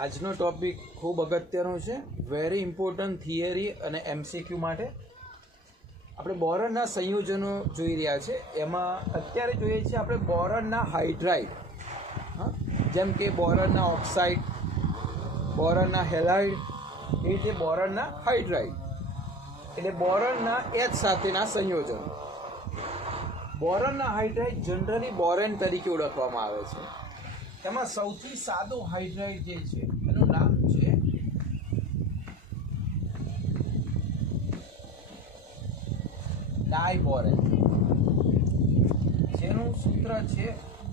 આજનો ટોપિક ખૂબ અગત્યનો છે, વેરી ઇમ્પોર્ટન્ટ થિયરી અને એમસીક્યુ માટે. આપણે બોરોનના સંયોજનો જોઈ રહ્યા છે. એમાં અત્યારે જોઈએ છીએ આપણે બોરોનના હાઇડ્રાઇડ, જેમ કે બોરોનના ઓક્સાઇડ, બોરોનના હેલાઇડ, એ રીતે બોરોનના હાઇડ્રાઇડ એટલે બોરોનના H સાથેના સંયોજનો. બોરોનના હાઇડ્રાઇડ જનરલી બોરેન તરીકે ઓળખવામાં આવે છે. એમાં સૌથી સાદો હાઇડ્રાઇડ જે છે એનું નામ છે ડાયબોરેન, જેનું સૂત્ર છે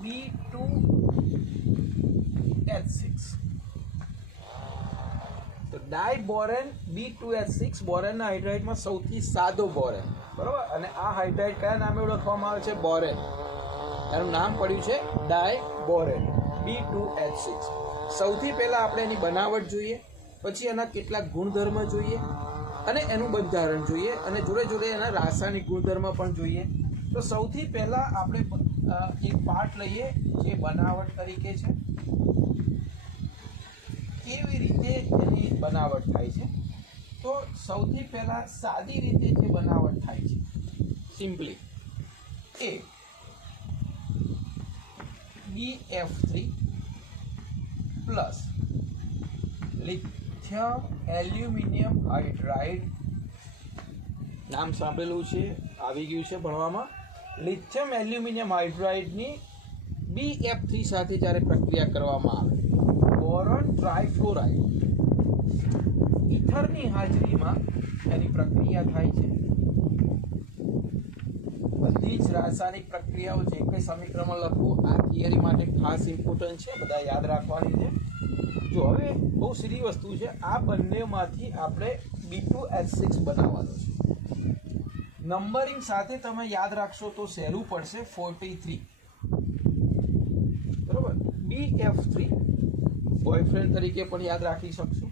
B2H6. તો ડાયબોરેન B2H6 બોરેનના હાઇડ્રાઇડમાં સૌથી સાદો બોરેન, બરોબર. અને આ હાઇડ્રાઇડ કયા નામે ઓળખવામાં આવે છે? બોરેન. એનું નામ પડ્યું છે ડાયબોરેન B2H6. સૌથી પહેલા આપણે એની બનાવટ જોઈએ, પછી એના કેટલાક ગુણધર્મ જોઈએ અને એનું બંધારણ જોઈએ, અને જોડે જોડે એના રાસાયણિક ગુણધર્મ પણ જોઈએ. તો સૌથી પહેલા આપણે એક પાર્ટ લઈએ જે બનાવટ તરીકે છે, કેવી રીતે એની બનાવટ થાય છે. તો સૌથી પહેલા સાદી રીતે જે બનાવટ થાય છે, સિમ્પલી એ BF3 plus lithium aluminium hydride. નામ સાંભળેલું છે, આવી ગયું છે ભણવામાં. લિથિયમ એલ્યુમિનિયમ હાઇડ્રાઇડની BF3 સાથે જ્યારે પ્રક્રિયા કરવામાં આવે, બોરોન ટ્રાઇફ્લોરાઇડ ઇથરની હાજરીમાં એની પ્રક્રિયા થાય છે. બધી જ રાસાયણિક પ્રક્રિયાઓ જે કંઈ સમીકરણમાં લખવું, આ થિયરી માટે ખાસ ઇમ્પોર્ટન્ટ છે, બધા યાદ રાખવાની છે. જો હવે બહુ સીધી વસ્તુ છે, આ બંનેમાંથી આપણે B2H6 બનાવવાનો છે. નંબરિંગ સાથે તમે યાદ રાખશો તો સહેલું પડશે. 43, બરોબર. BF3 બોયફ્રેન્ડ તરીકે પણ યાદ રાખી શકશો.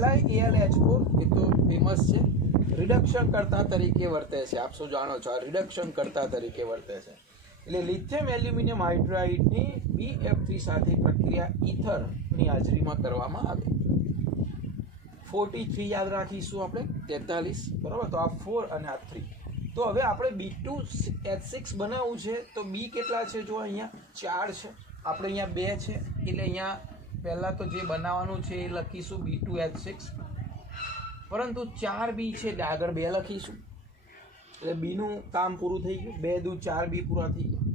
LiAlH4 એ તો ફેમસ છે, રિડક્શન કરતા તરીકે વર્તે છે. આપ શું જાણો છો, આ રિડક્શન કરતા તરીકે વર્તે છે. એટલે લિથિયમ એલ્યુમિનિયમ હાઇડ્રાઇડની BF3 સાથે પ્રક્રિયા ઇથરની હાજરીમાં કરવામાં આવે. 43 યાદ રાખીશું આપણે, 43, બરાબર. તો આ 4 અને આ 3. તો હવે આપણે B2H6 બનાવવું છે. તો B કેટલા છે? જો અહીંયા 4 છે, આપણે અહીંયા 2 છે, એટલે અહીંયા પહેલાં તો જે બનાવવાનું છે એ લખીશું B2H6, પરંતુ 4 B છે એટલે આગળ 2 લખીશું. એટલે બીનું કામ પૂરું થઈ ગયું. 2 દુ 4 B પૂરા થઈ ગયા.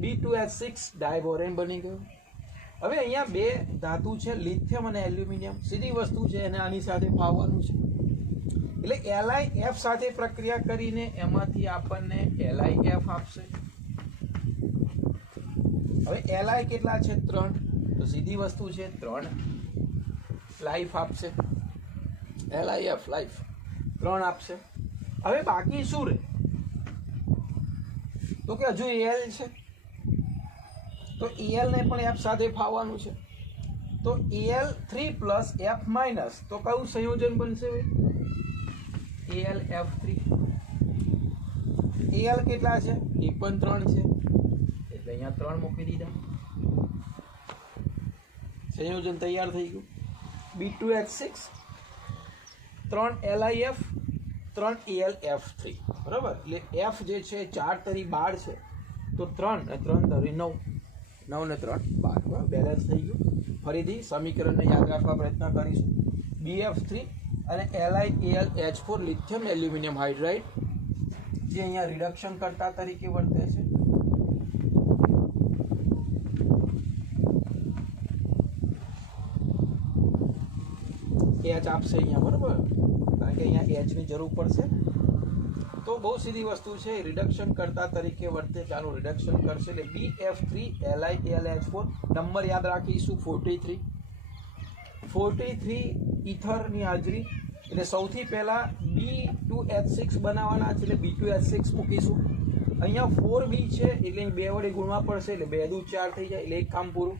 B2H6 ડાયબોરેન બની ગયું. હવે અહીંયા 2 ધાતુ છે, લિથિયમ અને એલ્યુમિનિયમ. સીધી વસ્તુ છે, એને આની સાથે ફાવવાનું છે. એટલે LiF સાથે પ્રક્રિયા કરીને એમાંથી આપણને LiF આપશે. હવે Li કેટલા છે? 3. તો સીધી વસ્તુ છે, 3 લાઈફ આપશે. LiF લાઈફ 3 આપશે. હવે બાકી શું રહે? તો કે હજુ Al છે, તો Al ને પણ F સાથે ફાવવાનું છે. તો Al3 પ્લસ F માઇનસ, તો કયું સંયોજન બનશે? AlF3. Al કેટલા છે? એ પણ 3 છે, એટલે અહીંયા 3 મૂકી દીધા. સંયોજન તૈયાર થઈ ગયું. B2H6, 3 LiF, 3 AlF3, બરાબર. એટલે F જે છે 4 તરી 12 છે, તો 3 ને 3 તરી 9, 9 ને 3 12, બેલેન્સ થઈ ગયું. ફરીથી સમીકરણને યાદ રાખવા પ્રયત્ન કરીશું. BF3 અને LiAlH4 લિથિયમ એલ્યુમિનિયમ હાઇડ્રાઇડ, જે અહીંયા રિડક્શન કરતા તરીકે વર્તે છે. H આપશે અહીંયા, બરાબર, કારણ કે અહીંયા H ની જરૂર પડશે. તો બહુ સીધી વસ્તુ છે, રિડક્શન કરતા તરીકે વર્તે. ચાલો રિડક્શન કરશે એટલે BF3 LiAlH4. નંબર યાદ રાખીશું 43. 43 ઇથરની હાજરી, એટલે સૌથી પહેલા B2H6 બનાવવાના છે, એટલે B2H6 મૂકીશું. અહીંયા 4B છે, એટલે 2 વડે ગુણવા પડશે, એટલે 2 દુ 4 થઈ જાય, એટલે એક કામ પૂરું.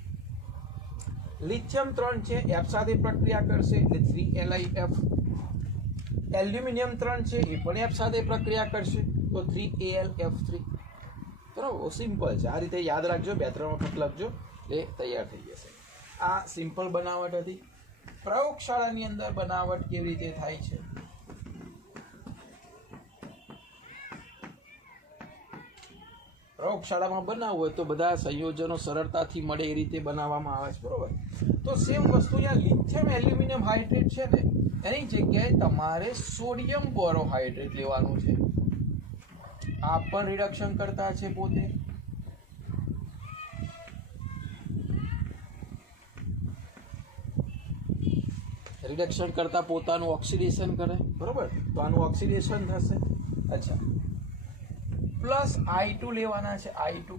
લિથિયમ 3 છે, F સાથે પ્રક્રિયા કરશે, એટલે 3 LiF. એલ્યુમિનિયમ 3 છે, એ પણ F સાથે પ્રક્રિયા કરશે, તો 3 AlF3. બરાબર, સિમ્પલ છે. આ રીતે યાદ રાખજો, 2-3 વખત લખજો, એ તૈયાર થઈ જશે. આ સિમ્પલ બનાવટ હતી. પ્રયોગશાળાની અંદર બનાવટ કેવી રીતે થાય છે? પ્રયોગશાળામાં બનાવવું હોય તો બધા સંયોજનો સરળતાથી મળે એ રીતે બનાવવામાં આવે છે, બરોબર. તો સેમ વસ્તુ અહીંયા લિથિયમ એલ્યુમિનિયમ હાઇડ્રેટ છે ને, એની જગ્યાએ તમારે સોડિયમ બોરોહાઇડ્રેટ લેવાનું છે. આ પણ રિડક્શન કરતા છે પોતે. રિડક્શન કરતા પોતાનું ઓક્સિડેશન કરે, બરોબર. તો આનું ઓક્સિડેશન થશે. અચ્છા, પ્લસ I2 લેવાના છે. I2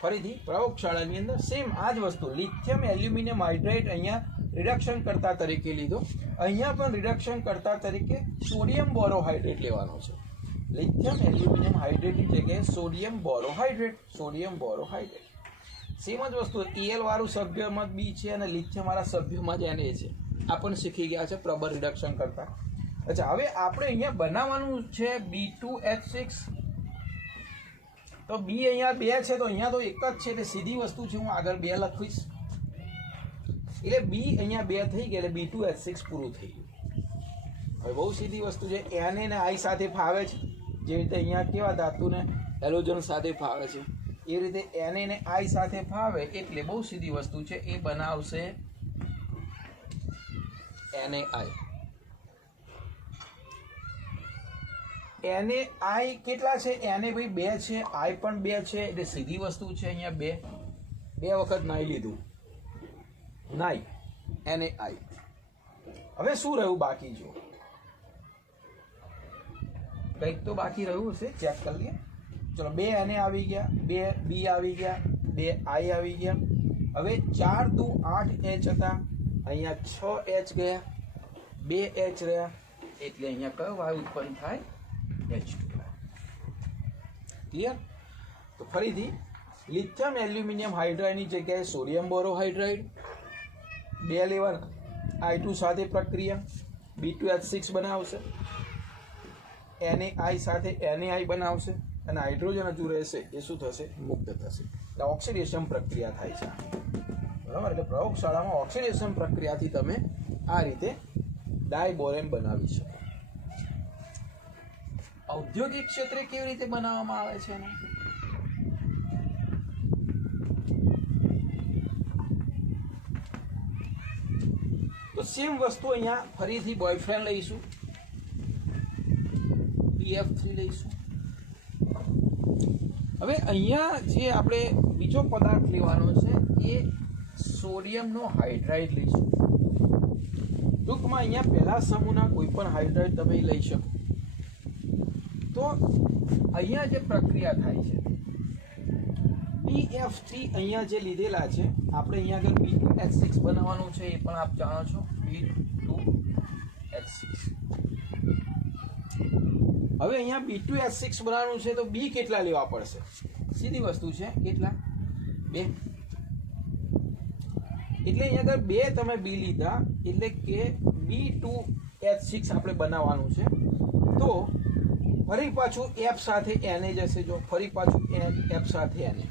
ફરીથી પ્રયોગશાળાની અંદર સેમ આ જ વસ્તુ લિથિયમ એલ્યુમિનિયમ હાઇડ્રેટ અહીંયા રિડક્શન કરતા તરીકે લીધો. અહીંયા પણ રિડક્શન કરતા તરીકે સોડિયમ બોરોહાઇડ્રેટ લેવાનો છે. લિથિયમ એલ્યુમિનિયમ હાઇડ્રેટની જગ્યાએ સોડિયમ બોરોહાઇડ્રેટ. સોડિયમ બોરોહાઇડ્રેટ સેમ જ વસ્તુ. Al વાળું સભ્યમાં B છે અને લિથિયમ વાળા સભ્યમાં જ Na છે. આ પણ શીખી ગયા છે પ્રબળ રિડક્શન કરતા. અચ્છા, હવે આપણે અહીંયા બનાવવાનું છે B2H6. તો B અહીંયા 2 છે, તો અહીંયા તો એક જ છે એટલે સીધી વસ્તુ છે. હું આગળ 2 લખીશ એટલે B અહીંયા 2 થઈ ગયા એટલે B2H6 પૂરું થઈ ગયું. હવે બહુ સીધી વસ્તુ છે. Na ને I સાથે ફાવે છે, જે રીતે અહીંયા કેવા ધાતુને હેલોજન સાથે ફાવે છે એ રીતે Na ને I સાથે ફાવે એટલે બહુ સીધી વસ્તુ છે. એ બનાવશે NaI. Na કેટલા છે? Na ભાઈ 2 છે, I પણ 2 છે એટલે સીધી વસ્તુ છે. અહીંયા 2 વખત નાઈ લીધું, નાઈ NaI. હવે શું રહ્યું બાકી? જો કંઈક તો બાકી રહ્યું હશે, ચેક કરી લઈએ. ચલો 2 Na આવી ગયા, 2 B આવી ગયા, 2 I આવી ગયા. હવે 4 દુ 8 H હતા, અહીંયા 6 H ગયા, 2 H રહ્યા એટલે અહીંયા કયો વાયુ ઉત્પન્ન થાય? H2. ક્લિયર? તો ફરીથી લિથિયમ એલ્યુમિનિયમ હાઇડ્રાઇડની જગ્યાએ સોડિયમ બોરોહાઇડ્રાઇડ 2 લેવાના. I2 સાથે પ્રક્રિયા B2H6 બનાવશે. NaI સાથે NaI બનાવશે અને હાઇડ્રોજન હજુ રહેશે એ શું થશે? મુક્ત થશે. એટલે ઓક્સિડેશન પ્રક્રિયા થાય છે, બરાબર. એટલે પ્રયોગશાળામાં ઓક્સિડેશન પ્રક્રિયાથી તમે આ રીતે ડાયબોરેન બનાવી શકો. ઔદ્યોગિક ક્ષેત્રે કેવી રીતે બનાવવામાં આવે છે એને? તો સેમ વસ્તુ અહીંયા ફરીથી બોયફ્રેન્ડ લઈશું, BF3 લઈશું. હવે અહીંયા જે આપણે બીજો પદાર્થ લેવાનો છે એ સોડિયમનો હાઇડ્રાઇડ લઈશું. ટૂંકમાં અહીંયા પહેલા સમૂહના કોઈ પણ હાઇડ્રાઇડ તમે લઈ શકો. તો અહીંયા જે પ્રક્રિયા થાય છે BF3 અહીંયા જે લીધેલા છે આપણે અહીંયા આગળ B2H6 બનાવવાનું છે, એ પણ આપ જાણો છો. B2H6. હવે અહીંયા B2H6 બનાવવાનું છે તો B કેટલા લેવા પડશે? સીધી વસ્તુ છે, કેટલા? 2. એટલે અહીંયા આગળ 2 તમે B લીધા એટલે કે B2H6 આપણે બનાવવાનું છે. તો ફરી પાછું F સાથે Na જશે. જો ફરી પાછું F સાથે Na,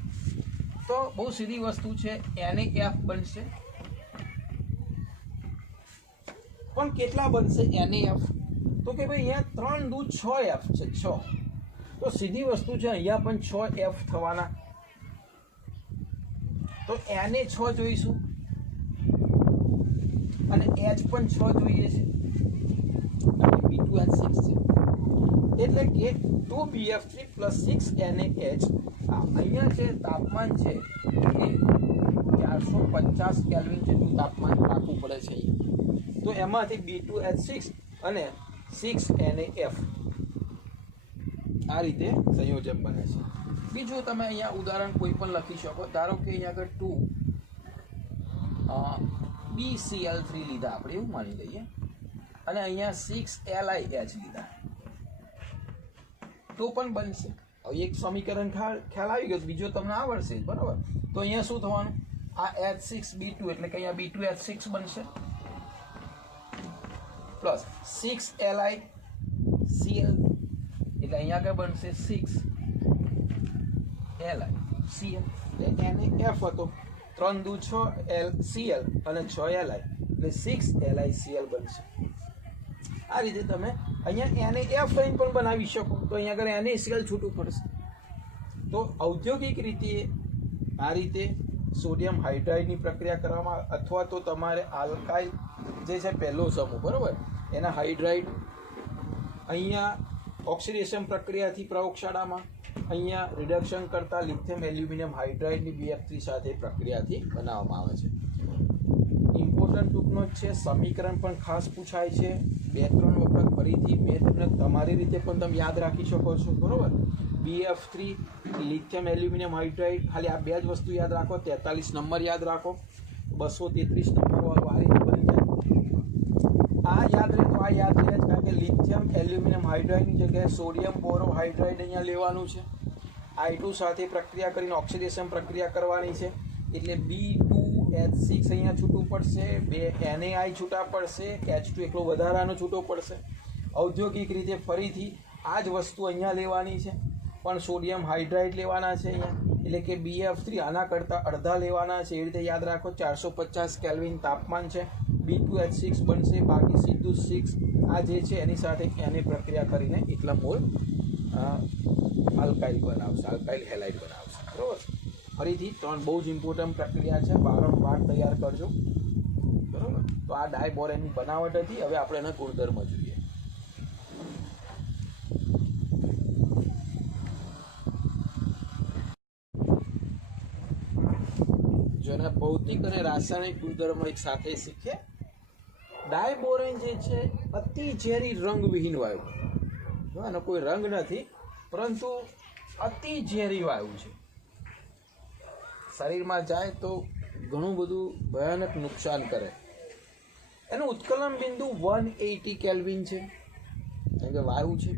તો બહુ સીધી વસ્તુ છે. NaF બનશે. પણ કેટલા બનશે NaF? તો કે ભાઈ અહીંયા 3 દુ 6F છે, 6. તો સીધી વસ્તુ છે, અહીંયા પણ 6F થવાના. તો Na 6 જોઈશું અને H પણ 6 જોઈએ છે. B2H6 છે એટલે કે 2BF3 + 6NaH. અહીંયા જે તાપમાન છે એ 450 કેલ્વિન જેટલું તાપમાન રાખવું પડે છે અહીંયા. તો એમાંથી B2H6 અને 6NaF આ રીતે સંયોજન બને છે. બીજું તમે અહીંયા ઉદાહરણ કોઈ પણ લખી શકો. ધારો કે અહીંયા આગળ 2BCl3 લીધા આપણે, એવું માની લઈએ, અને અહીંયા 6LiH લીધા તો પણ બનશે. હવે એક સમીકરણ ખ્યાલ આવી ગયો, બીજો તમને આવડશે, બરાબર. તો અહીંયા શું થવાનું? આ H6B2 એટલે કે અહીંયા B2H6 બનશે પ્લસ 6LiCl એટલે અહીંયા કઈ બનશે? 6LiCl. NaF હતો 3 દુ 6 LCl અને 6 Li એટલે 6 LiCl બનશે. આ રીતે તમે અહીંયા NaF પણ બનાવી શકો. તો અહીંયા આગળ NaCl છૂટું પડશે. તો ઔદ્યોગિક રીતે આ રીતે સોડિયમ હાઇડ્રાઇડની પ્રક્રિયા કરવામાં, અથવા તો તમારે આલ્કાઇલ જે છે પહેલો સમૂહ બરાબર એના હાઇડ્રાઇડ અહીંયા ઓક્સિડેશન પ્રક્રિયાથી પ્રયોગશાળામાં અહીંયા રિડક્શન કરતા લિથિયમ એલ્યુમિનિયમ હાઇડ્રાઇડની BF3 સાથે પ્રક્રિયાથી બનાવવામાં આવે છે. ઇમ્પોર્ટન્ટ ટૂંકનો જ છે. સમીકરણ પણ ખાસ પૂછાય છે 2-3 વખત ફરીથી. મેં તમને તમારી રીતે પણ તમે યાદ રાખી શકો છો બરાબર. BF3 લિથિયમ એલ્યુમિનિયમ હાઇડ્રાઇડ, ખાલી આ બે જ વસ્તુ યાદ રાખો. 43 નંબર યાદ રાખો, 233 નંબર વાળું આ રીતે બની જાય. આ યાદ રહે તો આ યાદ રહે જ, કારણ કે લિથિયમ એલ્યુમિનિયમ હાઇડ્રાઇડની જગ્યાએ સોડિયમ બોરો હાઇડ્રાઇડ અહીંયા લેવાનું છે. I2 સાથે પ્રક્રિયા કરીને ઓક્સિડેશન પ્રક્રિયા કરવાની છે. એટલે B2H6 અહીંયા છૂટું પડશે, 2 NaI છૂટા પડશે, H2 એકલો વધારાનો છૂટો પડશે. ઔદ્યોગિક રીતે ફરીથી આ જ વસ્તુ અહીંયા લેવાની છે, પણ સોડિયમ હાઇડ્રાઇડ લેવાના છે અહીંયા. એટલે કે BF3 આના કરતાં અડધા લેવાના છે. એ રીતે યાદ રાખો. 450 કેલ્વિન તાપમાન છે. B2H6 બનશે, બાકી સીધું 6 આ જે છે એની સાથે એને પ્રક્રિયા કરીને એટલા મોલ આલ્કાઇલ બનાવશે, આલ્કાઇલ હેલાઇડ બનાવશે બરાબર. ફરીથી 3 બહુ જ ઇમ્પોર્ટન્ટ પ્રક્રિયા છે, વારંવાર તૈયાર કરજો બરાબર. તો આ ડાયબોરેનની બનાવટ હતી. હવે આપણે એના ગુણધર્મ જોઈએ. જેના ભૌતિક અને રાસાયણિક ગુણધર્મો એક સાથે શીખે. ડાયબોરેન જે છે અતિ ઝેરી રંગવિહીન વાયુ. એનો કોઈ રંગ નથી, પરંતુ અતિ ઝેરી વાયુ છે. શરીરમાં જાય તો ઘણું બધું ભયાનક નુકસાન કરે. એનું ઉત્કલન બિંદુ 180 કેલ્વિન છે, કારણ કે વાયુ છે.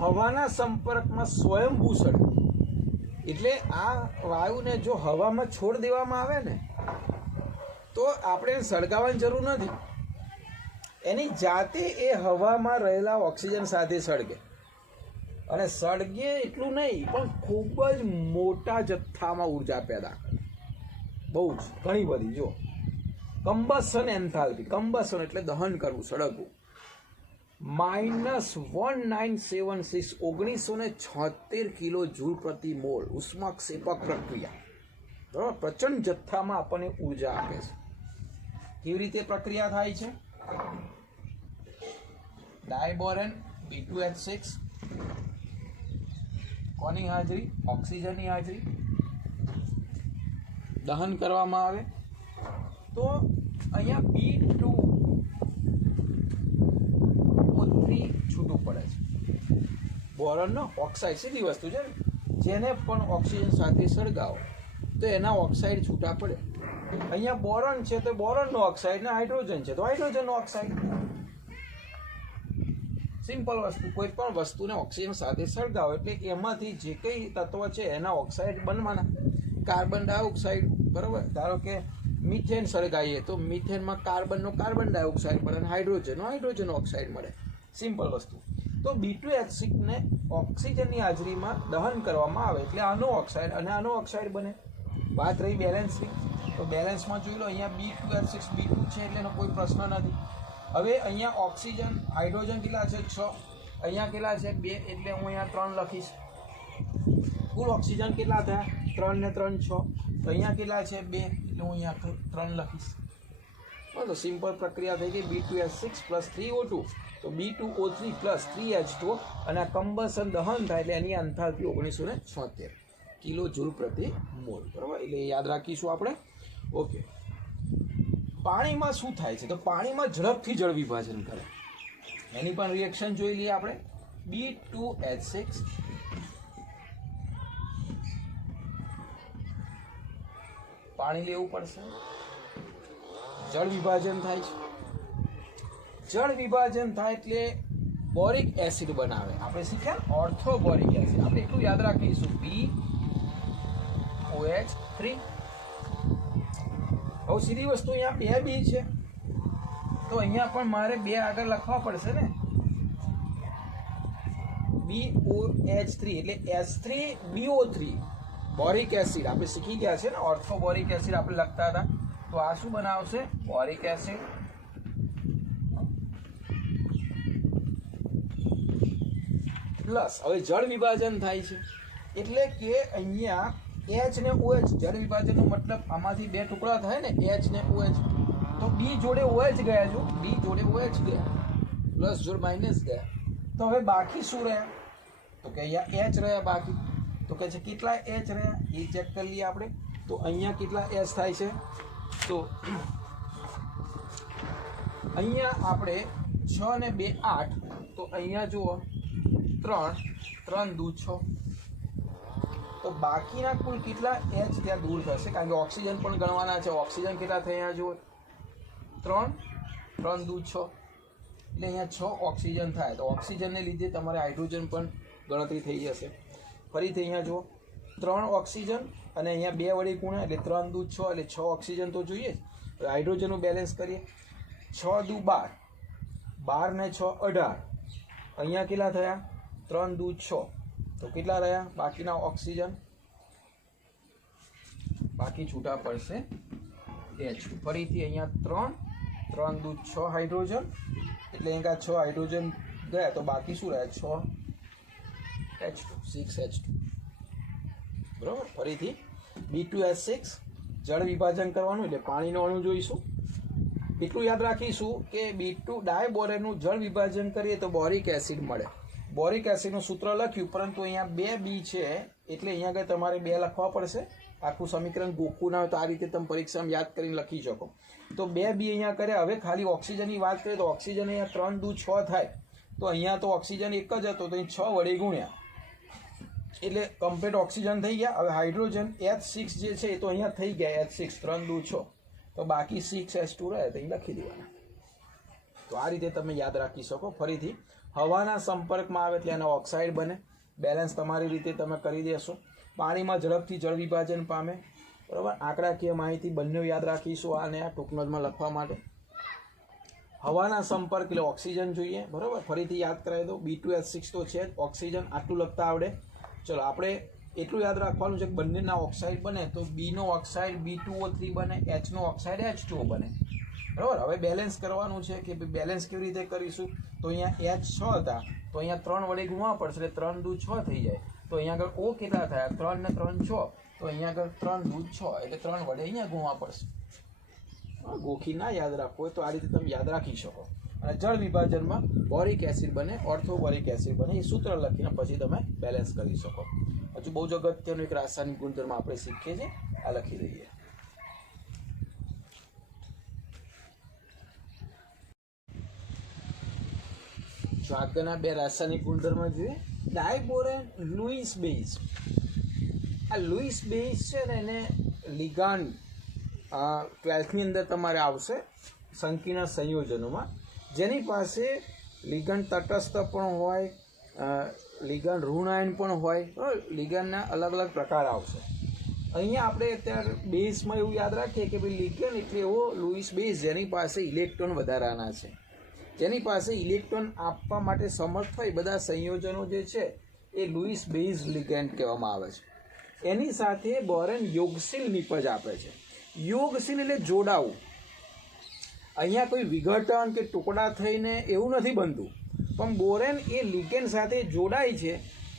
હવાના સંપર્કમાં સ્વયંભૂ સળગે. એટલે આ વાયુને જો હવામાં છોડ દેવામાં આવે ને તો આપણે સળગાવવાની જરૂર નથી. એની જાતે એ હવામાં રહેલા ઓક્સિજન સાથે સળગે. અને સળગે એટલું નહીં, પણ ખૂબ જ મોટા જથ્થામાં ઉર્જા પેદા કરે. બહુ જ ઘણી બધી. જો કમ્બશન એન્થાલ્પી, કમ્બશન એટલે દહન કરવું, સળગવું, -1976 1976 કિલો જૂલ પ્રતિ મોલ ઉષ્માક્ષેપક પ્રક્રિયા બરાબર. પ્રચંડ જથ્થામાં આપણને ઉર્જા આપે છે. કેવી રીતે પ્રક્રિયા થાય છે? ડાયબોરેન B2H6 કોની હાજરી? ઓક્સિજનની હાજરી. દહન કરવામાં આવે તો અહીંયા B2O3 છૂટું પડે છે. બોરોનનો ઓક્સાઇડ સીધી વસ્તુ છે, જેને પણ ઓક્સિજન સાથે સળગાવો તો એના ઓક્સાઇડ છૂટા પડે. અહીંયા બોરોન છે તો બોરોનનો ઓક્સાઇડ, ને હાઇડ્રોજન છે તો હાઇડ્રોજનનો ઓક્સાઇડ. સિમ્પલ વસ્તુ. કોઈ પણ વસ્તુને ઓક્સિજન સાથે સળગાવો એટલે એમાંથી જે કંઈ તત્વ છે એના ઓક્સાઇડ બનવાના. કાર્બન ડાયોક્સાઇડ બરાબર. ધારો કે મિથેન સળગાવીએ તો મિથેનમાં કાર્બનનો કાર્બન ડાયોક્સાઇડ મળે અને હાઇડ્રોજનનો હાઇડ્રોજન ઓક્સાઇડ મળે. સિમ્પલ વસ્તુ. તો B2H6 ને ઓક્સિજનની હાજરીમાં દહન કરવામાં આવે એટલે આનો ઓક્સાઇડ અને આનો ઓક્સાઇડ બને. વાત રહી બેલેન્સની, તો બેલેન્સમાં જોઈ લો. અહીંયા B2H6 B2 છે એટલે એનો કોઈ પ્રશ્ન નથી. હવે અહીંયા ઓક્સિજન હાઇડ્રોજન કેટલા છે? 6. અહીંયા કેટલા છે? 2. એટલે હું અહીંયા 3 લખીશ. કુલ ઓક્સિજન કેટલા થયા? 3 ને 3 6. તો અહીંયા કેટલા છે? 2. એટલે હું અહીંયા 3 લખીશ. તો સિમ્પલ પ્રક્રિયા થઈ ગઈ. B2H6 + 3O2 તો B2O3 + 3H2O અને આ કમ્બશન દહન થાય એટલે એની એન્થાલ્પી 1976 કિલો જૂલ પ્રતિ મોલ બરાબર. એટલે યાદ રાખીશું આપણે. ઓકે. પાણીમાં શું થાય છે? તો પાણીમાં ઝડપથી જળ વિભાજન કરે. એની પણ રિએક્શન જોઈ લઈએ આપણે. B2H6 પાણી લેવું પડશે. જળ વિભાજન થાય છે. જળ વિભાજન થાય એટલે બોરિક એસિડ બનાવે. આપણે શીખ્યા ઓર્થો બોરિક એસિડ. આપણે એટલું યાદ રાખીશું, BOH3. હવે સીધી વસ્તુ અહીંયા 2 બી છે તો અહીંયા પણ મારે 2 આગળ લખવા પડશે ને. BOH3 એટલે H3BO3 બોરિક એસિડ આપણે શીખી ગયા છે ને, ઓર્થો બોરિક એસિડ આપણે લખતા હતા, તો આ શું બનાવશે? Boric acid. પ્લસ હવે જળ વિભાજન થાય છે એટલે કે અહીંયા H ને OH, જળ વિભાજનનો મતલબ આમાંથી બે ટુકડા થાય ને, H ને OH, તો B જોડે OH ગયા, જો B જોડે OH ગયા, પ્લસ જોડે માઇનસ ગયા, તો હવે બાકી શું રહ્યા? તો કે અહીંયા H રહ્યા બાકી. તો કે છે કેટલા H રહ્યા એ ચેક કરી લઈએ આપણે. તો અહીંયા કેટલા H થાય છે? તો અહીંયા આપણે 6 ને 2 8, તો અહીંયા જુઓ 3 3 દૂ 6, તો બાકીના કુલ કેટલા H ત્યાં દૂર થશે? કારણ કે ઓક્સિજન પણ ગણવાના છે. ઓક્સિજન કેટલા થયા જુઓ? 3 3 દૂ 6, એટલે અહીંયા 6 ઓક્સિજન થાય. તો ઓક્સિજનને લીધે તમારે હાઇડ્રોજન પણ ગણતરી થઈ જશે. ફરીથી અહીંયા જુઓ 3 ઓક્સિજન અને અહીંયા 2 વડે ગુણ્યા એટલે 3 દૂ 6, એટલે 6 ઓક્સિજન તો જોઈએ જ. હાઇડ્રોજનનું બેલેન્સ કરીએ, 6 દૂ 12, 12 ને 6 18, અહીંયા કેટલા થયા? 3 દૂ 6, તો કેટલા રહ્યા બાકીના ઓક્સિજન? બાકી છૂટા પડશે H. ફરીથી અહીંયા 3 3 દૂ 6 હાઇડ્રોજન, એટલે અહીંયા 6 હાઇડ્રોજન ગયા, તો બાકી શું રહ્યા? 6 H2 6 H2, બરાબર. ફરીથી B2H6 જળ વિભાજન કરવાનું એટલે પાણીનો અણુ જોઈશું. એટલું યાદ રાખીશું કે B2 ડાયબોરેનનું જળ વિભાજન કરીએ તો બોરિક એસિડ મળે. બોરિક એસિડનું સૂત્ર લખ્યું, પરંતુ અહીંયા 2 B છે એટલે અહીંયા આગળ તમારે 2 લખવા પડશે. આખું સમીકરણ ગોખવું ના હોય તો આ રીતે તમે પરીક્ષામાં યાદ કરીને લખી શકો. તો 2 B અહીંયા કર્યા. હવે ખાલી ઓક્સિજનની વાત કરીએ તો ઓક્સિજન અહીંયા 3 દૂ 6 થાય, તો અહીંયા તો ઓક્સિજન એક જ હતો, તો અહીં 6 વડે ગુણ્યા એટલે કમ્પ્લીટ ઓક્સિજન થઈ ગયા. હવે હાઇડ્રોજન H6 જે છે એ તો અહીંયા થઈ ગયા H6 3 દૂ 6, તો બાકી 6H2 રહે તો અહીં લખી દેવાના. તો આ રીતે તમે યાદ રાખી શકો. ફરીથી હવાના સંપર્કમાં આવે એટલે એનો ઓક્સાઇડ બને. બેલેન્સ તમારી રીતે તમે કરી દેશો. પાણીમાં ઝડપથી જળ વિભાજન પામે, બરાબર. આંકડાકીય માહિતી બંને યાદ રાખીશું આને આ ટૂંકનોટમાં લખવા માટે. હવાના સંપર્ક એટલે ઓક્સિજન જોઈએ, બરાબર. ફરીથી યાદ કરાવી દો, B2H6 તો છે જ, ઓક્સિજન આટલું લખતા આવડે. ચલો આપણે એટલું યાદ રાખવાનું છે કે બંનેના ઓક્સાઇડ બને તો Bનો ઓક્સાઇડ B2O3 બને, Hનો ઓક્સાઇડ H2O બને, બરાબર. હવે બેલેન્સ કરવાનું છે કે બેલેન્સ કેવી રીતે કરીશું? તો અહીંયા H 6 હતા, તો અહીંયા 3 વડે ગુણવા પડશે એટલે 3 દૂ 6 થઈ જાય. તો અહીંયા આગળ O કેટલા થયા? 3 ને 3 6, તો અહીંયા આગળ 3 દૂ 6 એટલે 3 વડે અહીંયા ગુણવા પડશે. ગોખી ના યાદ રાખવું હોય તો આ રીતે તમે યાદ રાખી શકો. અને જળ વિભાજનમાં બોરિક એસિડ બને, ઓર્થો બોરિક એસિડ બને, એ સૂત્ર લખીને પછી તમે બેલેન્સ કરી શકો. હજુ બહુ જ અગત્યનું એક રાસાયણિક ગુણધર્મ આપણે શીખીએ છીએ, આ લખી દઈએ. જો આગળના 2 રાસાયણિક ગુણધર્મ જોઈએ. ડાયબોરેન લુઈસ બેઝ. આ લુઈસ બેઝ છે ને એને લિગાન્ડ 12th ની અંદર તમારે આવશે સંકીર્ણ સંયોજનોમાં, જેની પાસે લિગાન્ડ તટસ્થ પણ હોય, લિગાન્ડ ઋણાયન પણ હોય, લિગાન્ડના અલગ અલગ પ્રકાર આવશે. અહીંયા આપણે અત્યારે બેઝમાં એવું યાદ રાખીએ કે ભાઈ લિગાન્ડ એટલે એવો લુઈસ બેઝ જેની પાસે ઇલેક્ટ્રોન વધારાના છે, જેની પાસે ઇલેક્ટ્રોન આપવા માટે સમર્થ હોય. બધા સંયોજનો જે છે એ લુઈસ બેઝ લિગેન્ડ કહેવામાં આવે છે. એની સાથે બોરેન યોગશીલ નિપજ આપે છે. યોગશીલ એટલે જોડાવું. અહીંયા કોઈ વિઘટન કે ટુકડા થઈને એવું નથી બનતું, પણ બોરેન એ લિગેન્ડ સાથે જોડાય છે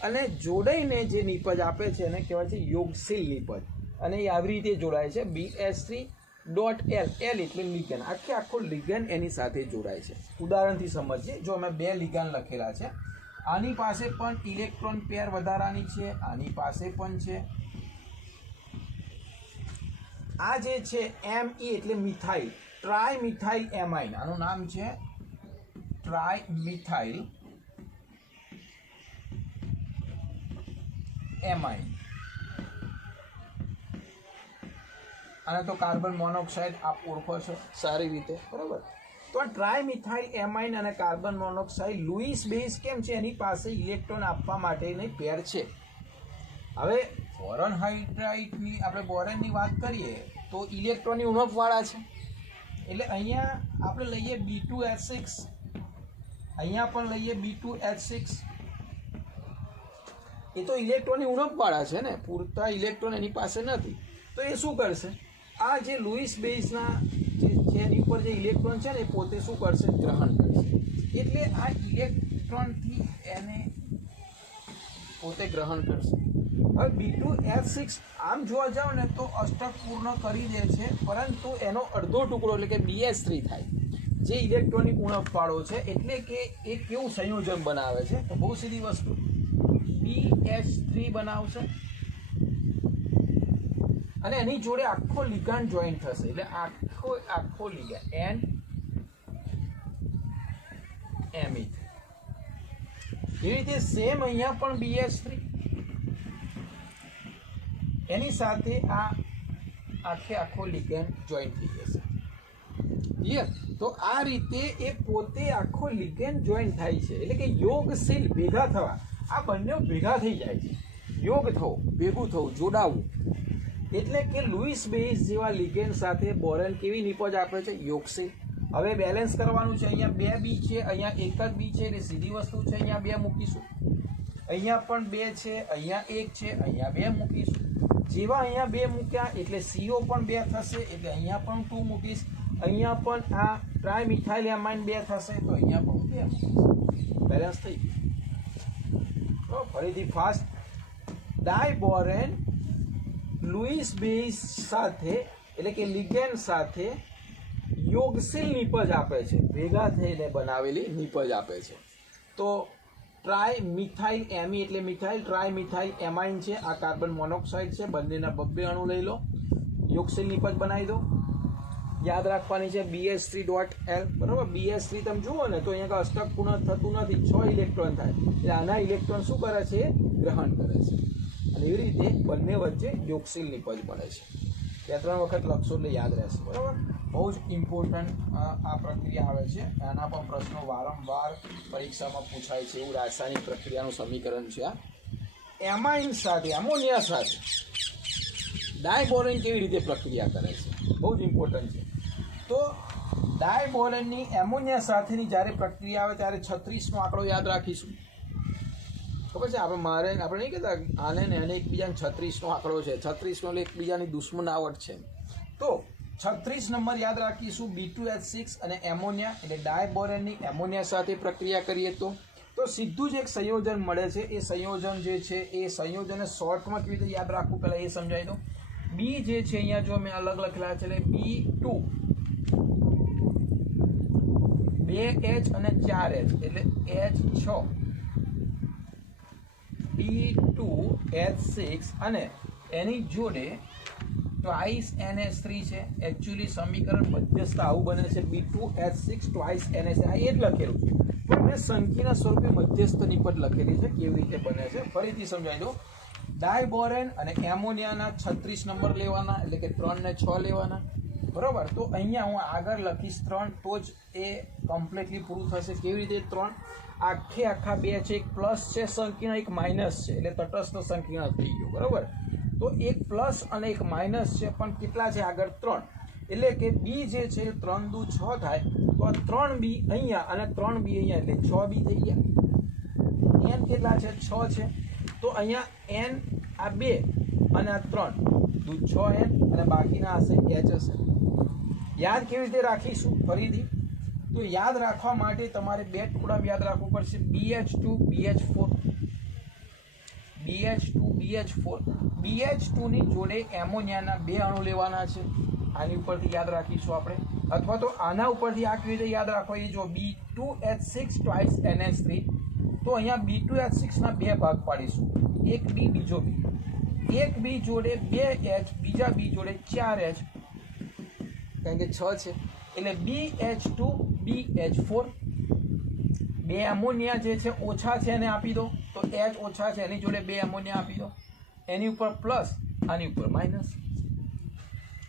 અને જોડાઈને જે નિપજ આપે છે એને કહેવાય છે યોગશીલ નિપજ. અને એ આવી રીતે જોડાય છે BH3.L. L એટલે લિગેન્ડ. આખો લિગેન્ડ એની સાથે જોડાય છે. ઉદાહરણથી સમજીએ. જો અમે 2 લિગેન્ડ લખેલા છે. આની પાસે પણ ઇલેક્ટ્રોન પેર વધારાની છે, આની પાસે પણ છે. આ જે છે Me એટલે મિથાઇલ, ટ્રાયમિથાઇલ એમાઇન. આનું નામ છે ટ્રાયમિથાઇલ એમાઇન. આને તો કાર્બન મોનોક્સાઇડ આપ ઓળખો છો સારી રીતે, બરાબર. તો આ ટ્રાયમિથાઇલ એમાઇન અને કાર્બન મોનોક્સાઇડ લુઈસ બેઝ કેમ છે? એની પાસે ઇલેક્ટ્રોન આપવા માટેની પેર છે. હવે બોરોન હાઇડ્રાઇડની આપણે બોરેનની વાત કરીએ તો ઇલેક્ટ્રોનની ઉણપવાળા છે, એટલે અહીંયા આપણે લઈએ B2H6, અહીંયા પણ લઈએ B2H6, એ તો ઇલેક્ટ્રોનની ઉણપવાળા છે ને, પૂરતા ઇલેક્ટ્રોન એની પાસે નથી. તો એ શું કરશે, આ જે લુઈસ બેઝના જે એની ઉપર જે ઇલેક્ટ્રોન છે ને એ પોતે શું કરશે, ગ્રહણ કરશે. એટલે આ ઇલેક્ટ્રોનથી એને પોતે ગ્રહણ કરશે. હવે B2H6 આમ જોવા જાઓ ને તો અષ્ટક પૂર્ણ કરી દે છે, પરંતુ એનો અડધો ટુકડો એટલે કે BH3 થાય, જે ઇલેક્ટ્રોનિક ઉણપવાળો છે. એટલે કે એ કેવું સંયોજન બનાવે છે, તો બહુ સીધી વસ્તુ, BH3 બનાવશે અને એની જોડે આખો લિગાન્ડ જોઈન્ટ થશે. એટલે આખો લિગાન્ડ NMe. એ રીતે સેમ અહીંયા પણ BH3 એની સાથે આ આખો લિગેન્ડ જોઈન્ટ થઈ જશે. ક્લિયર? તો આ રીતે એ પોતે આખો લિગેન્ડ જોઈન્ટ થાય છે. એટલે કે યોગશીલ ભેગા થવા, આ બંને ભેગા થઈ જાય છે. યોગ થવું, ભેગું થવું, જોડાવું. એટલે કે લુઈસ બેઝ જેવા લિગેન્ડ સાથે બોરેન કેવી નિપજ આપે છે, યોગશીલ. હવે બેલેન્સ કરવાનું છે. અહીંયા 2 બી છે, અહીંયા એક જ બી છે, એટલે સીધી વસ્તુ છે. અહીંયા 2 મૂકીશું, અહીંયા પણ 2 છે, અહીંયા 1 છે, અહીંયા 2 મૂકીશું. જેવા અહીંયા 2 મૂક્યા એટલે CO પણ 2 થશે, એટલે અહીંયા પણ 2 મૂકીશ. અહીંયા પણ આ ટ્રાયમિથાઇલ એમાઇન 2 થશે, તો અહીંયા પણ 2 મૂકીશ. બેલેન્સ થઈ ગયું. તો ફરીથી ફાસ્ટ, ડાયબોરેન લુઈસ બેઝ સાથે એટલે કે લિગેન્ડ સાથે યોગશીલ નિપજ આપે છે, ભેગા થઈને બનાવેલી નિપજ આપે છે. તો ટ્રાયમિથાઇલ એમી એટલે મિથાઇલ, ટ્રાયમિથાઇલ એમાઇન છે, આ કાર્બન મોનોક્સાઇડ છે, બંનેના 2 અણુ લઈ લો, યોગશીલ નિપજ બનાવી દો. યાદ રાખવાની છે BH3.L, બરાબર. BH3 તમે જુઓ ને તો અહીંયા અષ્ટક પૂર્ણ થતું નથી, 6 ઇલેક્ટ્રોન થાય, એટલે આના ઇલેક્ટ્રોન શું કરે છે, ગ્રહણ કરે છે. અને એવી રીતે બંને વચ્ચે યોગશીલ નિપજ બને છે. 2-3 વખત લખશો એટલે યાદ રહેશે, બરાબર. બહુ જ ઇમ્પોર્ટન્ટ આ પ્રક્રિયા આવે છે. આના પણ પ્રશ્નો વારંવાર પરીક્ષામાં પૂછાય છે. એવું રાસાયણિક પ્રક્રિયાનું સમીકરણ છે. આ એમાઇન સાથે, એમોનિયા સાથે ડાયબોરેન કેવી રીતે પ્રક્રિયા કરે છે, બહુ જ ઇમ્પોર્ટન્ટ છે. તો ડાયબોરેનની એમોનિયા સાથેની જ્યારે પ્રક્રિયા આવે ત્યારે 36નો આંકડો યાદ રાખીશું. ખબર છે, આપણે નહીં કહેતા આને ને એને એકબીજાને 36નો આંકડો છે, 36નો એટલે એકબીજાની દુશ્મનાવટ છે. તો 36 નંબર યાદ રાખીશું. B2H6 અને એમોનિયા એટલે ડાયબોરેનની એમોનિયા સાથે પ્રક્રિયા કરીએ તો સીધું જ એક સંયોજન મળે છે. એ સંયોજન જે છે એ સંયોજનને શોર્ટમાં કેવી રીતે યાદ રાખવું પહેલાં એ સમજાવી દો. બી જે છે અહીંયા જો મેં અલગ લખેલા છે, એટલે B2 2H અને 4H એટલે H6, B2H6 અને એની જોડે ટ્વાઇસ NH3 છે. એકચ્યુઅલી સમીકરણ મધ્યસ્થ આવું બને છે, B2H6 ટ્વાઇસ NH3. આ એ જ લખેલું છે, પણ મેં સંખ્યાના સ્વરૂપે મધ્યસ્થ નિપજ લખેલી છે, કેવી રીતે બને છે ફરીથી સમજાવી દો. ડાયબોરેન અને એમોનિયાના 36 નંબર લેવાના, એટલે કે 3 ને 6 લેવાના, બરોબર. તો અહીંયા હું આગળ લખીશ 3, તો જ એ કમ્પ્લીટલી પૂરું થશે. કેવી રીતે 3? આખા 2 છે, એક પ્લસ છે સંકીર્ણ, એક માઇનસ છે, એટલે તટસ્થ સંકીર્ણ થઈ ગયું, બરોબર. તો એક પ્લસ અને એક માઇનસ છે, પણ કેટલા છે આગળ 3, એટલે કે બી જે છે 3 દુ 6 થાય, તો આ 3B અહીંયા અને 3B અહીંયા એટલે 6B થઈ ગયા. n કેટલા છે, 6 છે, તો અહીંયા n આ 2 અને આ 3 દુ 6n અને બાકીના હશે h હશે. યાદ કેવી રીતે રાખીશું ફરીથી? તો યાદ રાખવા માટે તમારે 2 ટુકડા યાદ રાખવું પડશે, BH2 BH4, BH2 BH4. BH2 ની જોડે એમોનિયાના 2 અણુ લેવાના છે. આની ઉપરથી યાદ રાખીશું આપણે, અથવા તો આના ઉપરથી આ કેવી રીતે યાદ રાખો, એ જો B2H6 ટ્વાઇસ NH3. તો અહીંયા B2H6 ના 2 ભાગ પાડીશું, એક B બીજો B. એક B જોડે 2H, બીજા B જોડે 4H, કારણ કે 6 છે, એટલે BH2 BH4. 2 એમોનિયા જે છે ઓછા છે એને આપી દો, તો H ઓછા છે એની જોડે 2 એમોનિયા આપી દો. એની ઉપર પ્લસ, આની ઉપર માઇનસ.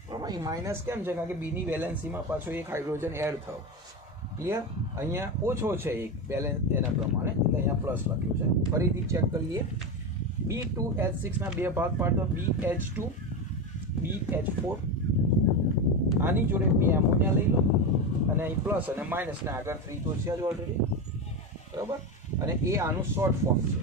બરાબર, એ માઇનસ કેમ છે? કારણ કે બીની વેલેન્સીમાં પાછો એક હાઇડ્રોજન એડ થયો. ક્લિયર? અહીંયા ઓછો છે એક બેલેન્સ એના પ્રમાણે, એટલે અહીંયા પ્લસ લખ્યું છે. ફરીથી ચેક કરીએ. B2H6 ના 2 ભાગ પાડતો, BH2 BH4. આની જોડે 2 એમોનિયા લઈ લો, અને અહીં પ્લસ અને માઇનસ ને આગળ 3 તો છે જ ઓલરેડી, બરાબર. અને એ આનું શોર્ટ ફોર્મ છે.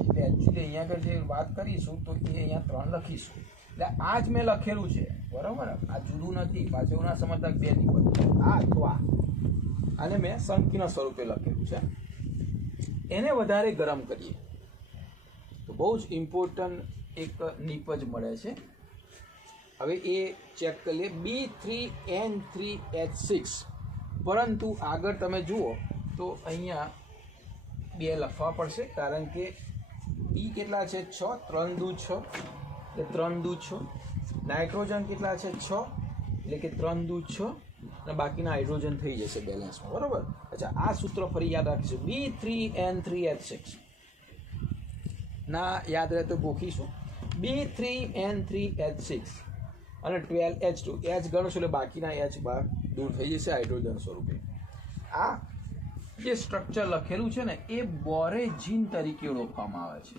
એટલે એકચ્યુઅલી અહીંયા આગળ જે વાત કરીશું તો એ અહીંયા 3 લખીશું. એટલે આ જ મેં લખેલું છે, બરાબર. આ જુદું નથી, પાછું એવું ના સમજતા 2 નિપજ. આ તો આને મેં સંકીર્ણ સ્વરૂપે લખેલું છે. એને વધારે ગરમ કરીએ તો બહુ જ ઇમ્પોર્ટન્ટ એક નિપજ મળે છે. હવે એ ચેક કરી લે, B3N3H6. પરંતુ આગળ તમે જુઓ તો અહીંયા 2 લખવા પડશે, કારણ કે B કેટલા છે 6, 3 દુ 6 એટલે 3 દુ 6. નાઇટ્રોજન કેટલા છે 6 એટલે કે 3 દુ 6 અને બાકીના હાઇડ્રોજન થઈ જશે બેલેન્સમાં, બરાબર. અચ્છા, આ સૂત્ર ફરી યાદ રાખીશું, B3N3H6 ના યાદ રહે તો ગોખીશું. B3N3H6 અને 12H2. H ગણશું એટલે બાકીના H બહાર દૂર થઈ જશે હાઇડ્રોજન સ્વરૂપે. આ જે સ્ટ્રક્ચર લખેલું છે ને એ બોરેજીન તરીકે ઓળખવામાં આવે છે.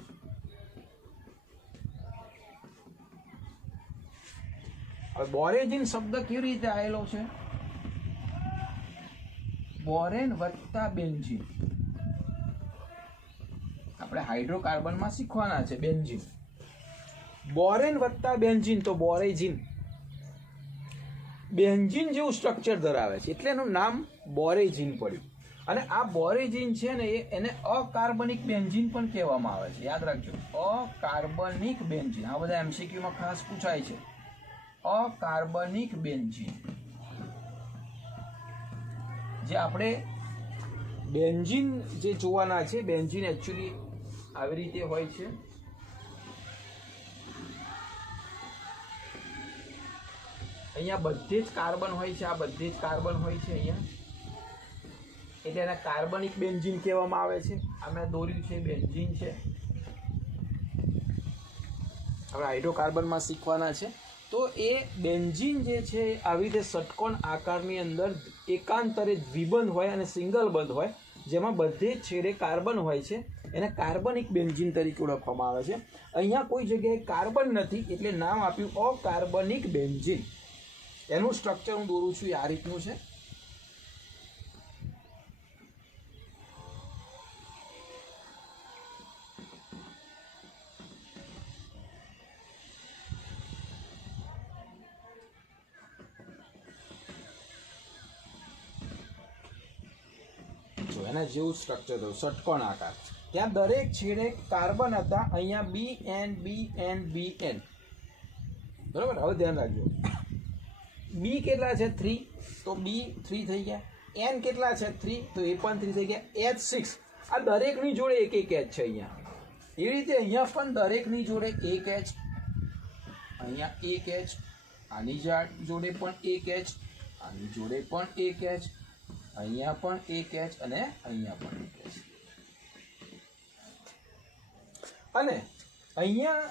હવે બોરેજીન શબ્દ કેવી રીતે આવેલો છે? બોરેન વત્તા બેન્ઝીન. આપણે હાઇડ્રોકાર્બનમાં શીખવાના છે બેન્ઝીન. બોરેન વત્તા બેન્ઝીન તો બોરેજીન. બેન્ઝીન જેવું સ્ટ્રક્ચર ધરાવે છે એટલે એનું નામ બોરેજીન પડ્યું. અને આ બોરેજીન છે ને એને અકાર્બનિક બેન્ઝીન પણ કહેવામાં આવે છે. યાદ રાખજો, અકાર્બનિક બેન્ઝીન. આ બધા એમસીક્યુમાં ખાસ પૂછાય છે. અકાર્બનિક બેન્ઝીન. જે આપણે બેન્ઝીન જે જોવાના છે, બેન્ઝીન એકચ્યુઅલી આવી રીતે હોય છે. અહીંયા બધે જ કાર્બન હોય છે, આ બધે જ કાર્બન હોય છે અહીંયા, એટલે એને કાર્બનિક બેન્ઝીન કહેવામાં આવે છે. આ મેં દોર્યું છે બેન્ઝીન છે. હવે હાઇડ્રોકાર્બનમાં શીખવાના છે. તો એ બેન્ઝીન જે છે આવી રીતે ષટકોણ આકારની અંદર એકાંતરે દ્વિબંધ હોય અને સિંગલ બંધ હોય, જેમાં બધે છેડે કાર્બન હોય છે, એને કાર્બનિક બેન્ઝીન તરીકે ઓળખવામાં આવે છે. અહીંયા કોઈ જગ્યાએ કાર્બન નથી એટલે નામ આપ્યું અકાર્બનિક બેન્ઝીન. એનું સ્ટ્રક્ચર હું દોરું છું આ રીતનું છે. એના જેવું સ્ટ્રક્ચર થયું, ષટકોણ આકાર. ત્યાં દરેક છેડે કાર્બન હતા. અહીંયા BN બરાબર. હવે ધ્યાન રાખજો, B કેટલા છે 3 તો B 3 થઈ ગયા. N કેટલા છે 3 તો એ પણ 3 થઈ ગયા. H6 આ દરેકની જોડે એક એક H છે અહીંયા. એવી રીતે અહીંયા પણ દરેકની જોડે એક H, અહીંયા એક H, આની જોડે પણ એક H, આની જોડે પણ એક H, અહીંયા પણ એક H અને અહીંયા પણ એક H. અને અહીંયા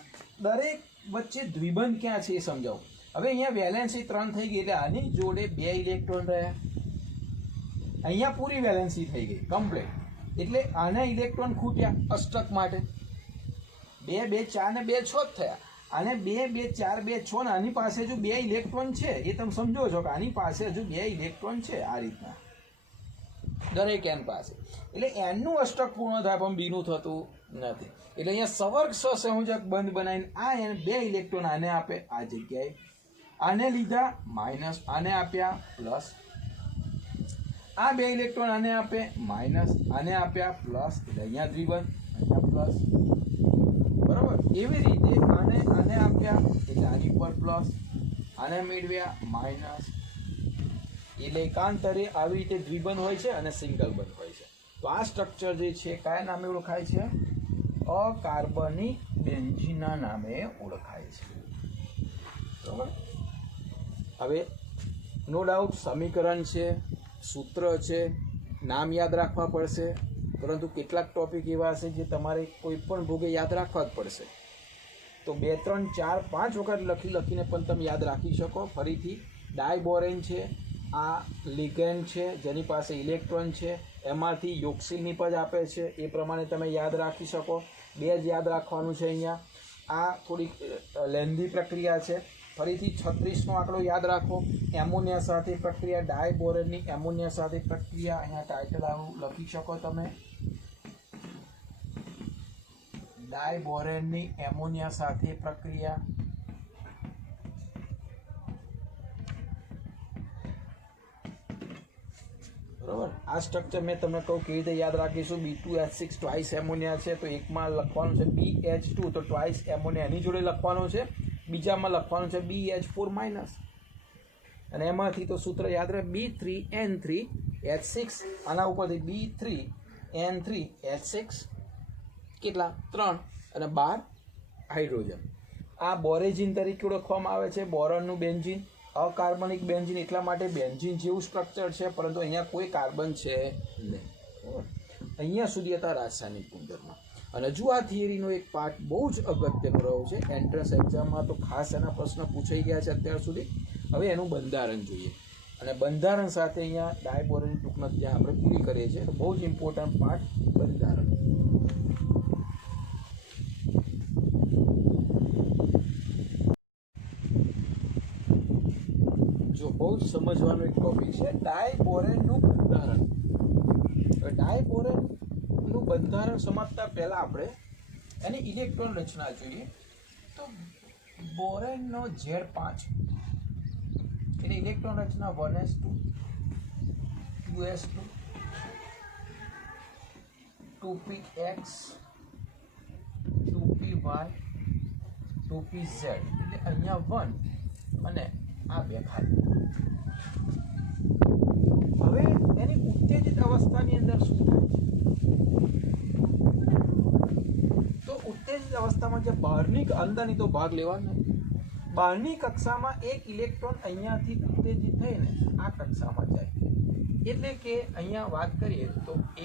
દરેક વચ્ચે દ્વિબંધ ક્યાં છે એ સમજાવું. હવે અહીંયા વેલેન્સી 3 થઈ ગઈ એટલે આની જોડે 2 ઇલેક્ટ્રોન રહ્યા. અહીંયા પૂરી વેલેન્સી થઈ ગઈ કમ્પ્લીટ. એટલે આના ઇલેક્ટ્રોન ખૂટ્યા અષ્ટક માટે. 2 2 4 ને 2 6 જ થયા. આને 2 2 4 2 6 ને આની પાસે જો 2 ઇલેક્ટ્રોન છે એ તમે સમજો છો કે આની પાસે હજુ 2 ઇલેક્ટ્રોન છે આ રીતના દરેક એન પાસે. એટલે એનનું અષ્ટક પૂર્ણ થાય પણ બીનું થતું નથી. એટલે અહીંયા સવર્ગ સહસંયોજક બંધ બનાવીને આ એન 2 ઇલેક્ટ્રોન આને આપે આ જગ્યાએ, આને લીધા માઇનસ, આને આપ્યા પ્લસ, આ 2 ઇલેક્ટ્રોન આને આપે માઇનસ, આને આપ્યા પ્લસ, એટલે અહીંયા દ્વિબંધ, અહીંયા પ્લસ, બરાબર. એવી રીતે આને આપ્યા એટલે આની પર પ્લસ, આને મેળવ્યા માઇનસ. એટલે એકાંતરે આવી રીતે દ્વિબંધ હોય છે અને સિંગલ બંધ હોય છે. તો આ સ્ટ્રક્ચર જે છે કયા નામે ઓળખાય છે? અકાર્બનિક બેન્ઝીનના નામે ઓળખાય છે, બરાબર. હવે નો ડાઉટ સમીકરણ છે, સૂત્ર છે, નામ યાદ રાખવા પડશે, પરંતુ કેટલાક ટોપિક એવા હશે જે તમારે કોઈ પણ ભોગે યાદ રાખવા જ પડશે. તો 2 3 4 5 વખત લખીને પણ તમે યાદ રાખી શકો. ફરીથી ડાયબોરેન છે, આ લિગેન્ડ છે જેની પાસે ઇલેક્ટ્રોન છે, એમાંથી યોક્સિલ નિપજ આપે છે, એ પ્રમાણે તમે યાદ રાખી શકો. 2 જ યાદ રાખવાનું છે અહીંયા. આ થોડીક લેન્ધી પ્રક્રિયા છે. ફરીથી 36નો આંકડો યાદ રાખો. એમોનિયા સાથે પ્રક્રિયા, ડાયબોરેનની એમોનિયા સાથે પ્રક્રિયા. અહીંયા ટાઇટલ આવું લખી શકો તમે. ડાયબોરેનની એમોનિયા સાથે પ્રક્રિયા, બરોબર. આ સ્ટ્રક્ચર મેં તમને કહું કેવી રીતે યાદ રાખીશું. B2H6 ટ્વાઇસ એમોનિયા છે તો એકમાં લખવાનું છે BH2 તો ટ્વાઇસ એમોનિયા એની જોડે લખવાનું છે, બીજામાં લખવાનું છે BH4 માઇનસ, અને એમાંથી તો સૂત્ર યાદ રહે B3N3H6, આના ઉપરથી B3N3H6 કેટલા 3 અને 12 હાઇડ્રોજન. આ બોરેજિન તરીકે ઓળખવામાં આવે છે, બોરોનનું બેન્ઝીન, અકાર્બનિક બેન્ઝીન એટલા માટે બેન્ઝીન જેવું સ્ટ્રક્ચર છે, પરંતુ અહીંયા કોઈ કાર્બન છે નહીં. અહીંયા સુધી હતા રાસાયણિક ગુણધર્મ. અને જો આ થિયરીનો એક પાર્ટ બહુ જ અગત્યનો રહ્યો છે, એન્ટ્રન્સ એક્ઝામમાં તો ખાસ એના પ્રશ્ન પૂછાઈ ગયા છે અત્યાર સુધી. હવે એનું બંધારણ જોઈએ, અને બંધારણ સાથે અહીંયા ડાયબોરેન ટૂંકમાં ત્યાં આપણે પૂરી કરીએ છીએ. તો બહુ જ ઇમ્પોર્ટન્ટ પાર્ટ બંધારણ. જો બહુ જ સમજવાનો એક ટોપિક છે ડાયબોરેનનું બંધારણ. ડાયબોરેનનું બંધારણ સમજતા પહેલા આપણે એની ઇલેક્ટ્રોન રચના જોઈએ. તો બોરેનનો Z5 એટલે ઇલેક્ટ્રોન રચના 1s2 2s2 2px 2py 2pz એટલે અહીંયા 1 અને આ બે ખાલી. હવે એની ઉત્તેજિત અવસ્થાની અંદર શું થાય છે? તો ઉત્તેજિત અવસ્થામાં જે બહારની અંદરની તો ભાગ લેવાનો, બહારની કક્ષામાં એક ઇલેક્ટ્રોન અહીંયાથી ઉત્તેજિત થઈને આ કક્ષામાં જાય. એટલે કે અહીંયા વાત કરીએ તો 1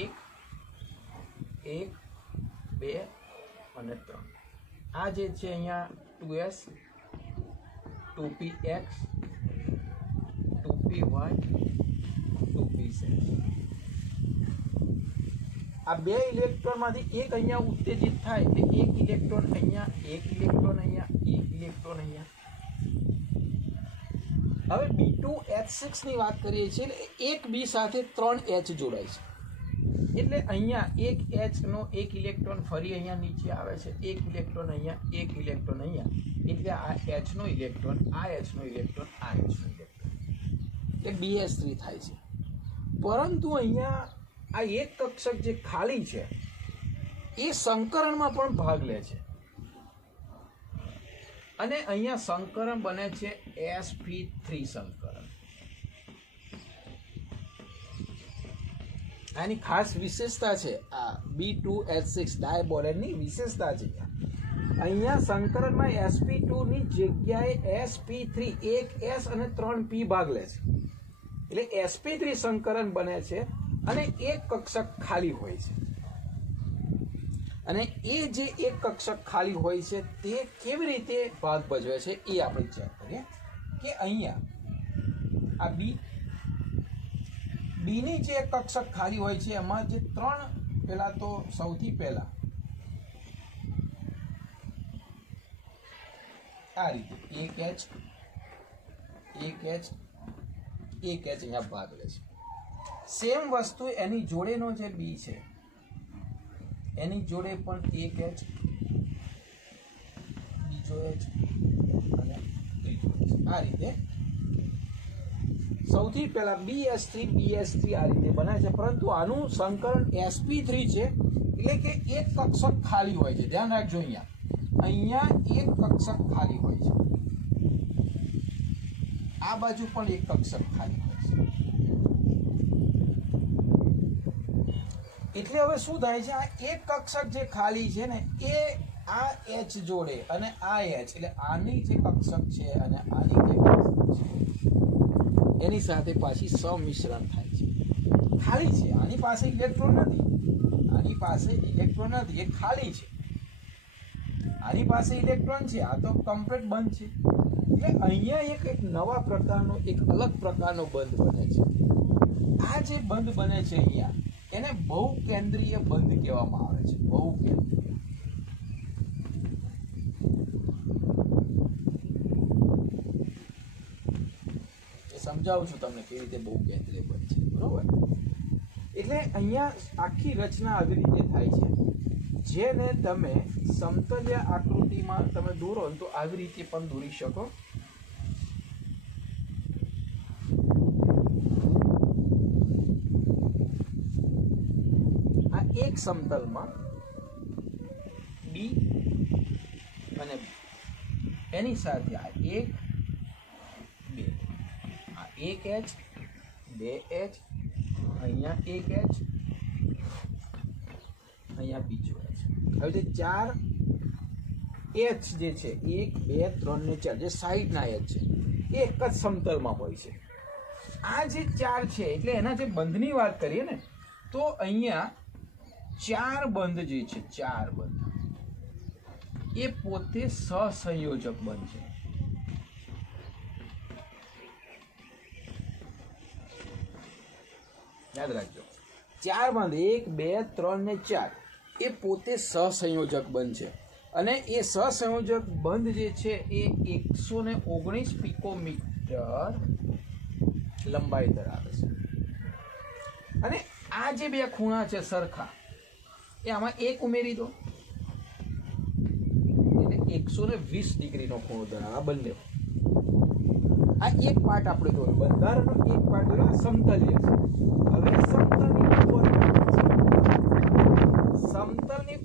1 2 અને 3 આ જે છે અહીંયા 2s 2px 2py 2pz આ બે ઇલેક્ટ્રોનમાંથી એક અહીંયા ઉત્તેજિત થાય એટલે એક ઇલેક્ટ્રોન અહીંયા, એક ઇલેક્ટ્રોન અહીંયા, એક ઇલેક્ટ્રોન અહીંયા. હવે B2H6 ની વાત કરીએ છીએ એટલે એક B સાથે 3 H જોડાય છે. એટલે અહીંયા એક H નો એક ઇલેક્ટ્રોન ફરી અહીંયા નીચે આવે છે, એક ઇલેક્ટ્રોન અહીંયા, એક ઇલેક્ટ્રોન અહીંયા. એટલે આ H નો ઇલેક્ટ્રોન, આ H નો ઇલેક્ટ્રોન, આ H નો ઇલેક્ટ્રોન એ BH3 થાય છે. પરંતુ અહીંયા આ એક કક્ષક જે ખાલી છે એ સંકરણમાં પણ ભાગ લે છે, અને અહીંયા સંકરણ બને છે sp3 સંકરણ. આની ખાસ વિશેષતા છે, આ B2H6 ડાયબોરેનની વિશેષતા છે. અહીંયા સંકરણમાં sp2 ની જગ્યાએ sp3 એક s અને 3p ભાગ લે છે. એટલે sp3 સંકરણ બને છે અને એક કક્ષક ખાલી હોય છે. અને એ જે એક કક્ષક ખાલી હોય છે તે કેવી રીતે ભાગ ભજવે છે એ આપણે ચેક કરીએ. કે અહીંયા આ બીની જે એક કક્ષક ખાલી હોય છે એમાં જે 3 પહેલા તો સૌથી પહેલા આ રીતે એક H અહીંયા ભાગ લે છે. સેમ વસ્તુ એની જોડેનો જે B છે એની જોડે પણ એક H, બીજો H અને ત્રીજો H. આ રીતે સૌથી પહેલા BH3 આ રીતે બનાવે છે. પરંતુ આનું સંકરણ sp3 છે, એટલે કે એક કક્ષક ખાલી હોય છે. ધ્યાન રાખજો, અહીંયા એક કક્ષક ખાલી હોય છે, આ બાજુ પણ એક કક્ષક ખાલી હોય છે. એટલે હવે શું થાય છે, આ એક કક્ષક જે ખાલી છે ને એ આ H જોડે અને આ H એટલે આની જે કક્ષક છે અને આની જે કક્ષક છે એની સાથે પાછી સમિશ્રણ થાય છે. ખાલી છે, આની પાસે ઇલેક્ટ્રોન નથી, આની પાસે ઇલેક્ટ્રોન નથી, એ ખાલી છે. આની પાસે ઇલેક્ટ્રોન છે, આ તો કમ્પ્લીટ બંધ છે. એટલે અહીંયા એક નવા પ્રકારનો, એક અલગ પ્રકારનો બંધ બને છે. આ જે બંધ બને છે અહીંયા એને બહુકેન્દ્રીય બંધ કહેવામાં આવે છે. બહુકેન્દ્રીય. સમજાવું છું તમને કેવી રીતે બહુકેન્દ્રીય બંધ છે, બરોબર? એટલે અહીંયા આખી રચના આવી રીતે થાય છે. જેને તમે સમતલ્ય આકૃતિમાં તમે દોરો તો આવી રીતે પણ દોરી શકો. આ એક સમતલમાં બી અને એની સાથે આ 1 2 આ 1 H 2 H અહીંયા 1 H અહીંયા બીજો H. હવે જે 4 H જે છે 1 2 3 ને 4 જે સાઈડના H છે એ એક જ સમતલમાં હોય છે. આ જે 4 છે એટલે એના જે બંધની વાત કરીએ ને તો અહીંયા 4 બંધ જે છે 4 બંધ એ પોતે સહસંયોજક બંધ છે. યાદ રાખજો 4 બંધ 1 2 3 ને 4 એ પોતે સહસંયોજક બંધ છે અને એ સહસંયોજક બંધ જે છે એ 119 પિકોમીટર લંબાઈ ધરાવે છે. અને આ જે બે ખૂણા છે સરખા એ આમાં એક ઉમેરી દો એટલે 120 ડિગ્રીનો ખૂણો ધરાવે બંને. આ એક પાર્ટ આપણે દોર્યો બંધારણનો એક પાર્ટ દોર્યો સમતલ્ય. હવે સમતલની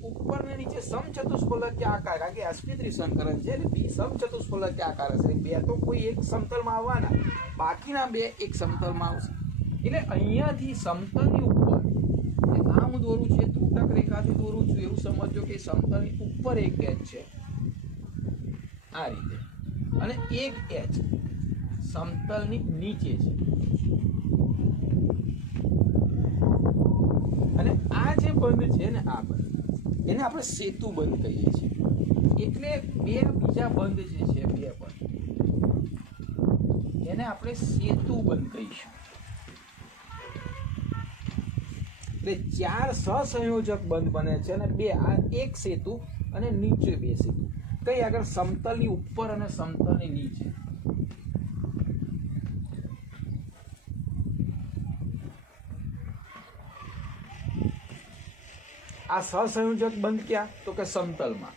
ઉપર ને નીચે સમચતુષ્ફલકીય આકાર કારણ કે sp3 સંકલન છે એટલે બી સમચતુષ્ફલકીય આકાર હશે. બે તો કોઈ એક સમતલમાં આવવાના બાકીના બે એક સમતલમાં આવશે. એટલે અહીંયાથી સમતલની ઉપર આ હું દોરું છે ત્રુટક રેખાથી દોરું છું એવું સમજો કે સમતલની ઉપર એક H છે આ રીતે અને એક H સમતલની નીચે છે. અને આ જે બંધ છે ને આ બંધ એને આપણે સેતુ બંધ કહીએ છીએ. એટલે બે બીજા બંધ જે છે બે બંધ એને આપણે સેતુ બંધ કહીશું. એટલે 4 સહસંયોજક બંધ બને છે અને બે આ એક સેતુ અને નીચે બે સેતુ કઈ આગળ સમતલની ઉપર અને સમતલની નીચે. આ સહસંયોજક બંધ ક્યાં તો કે સમતલમાં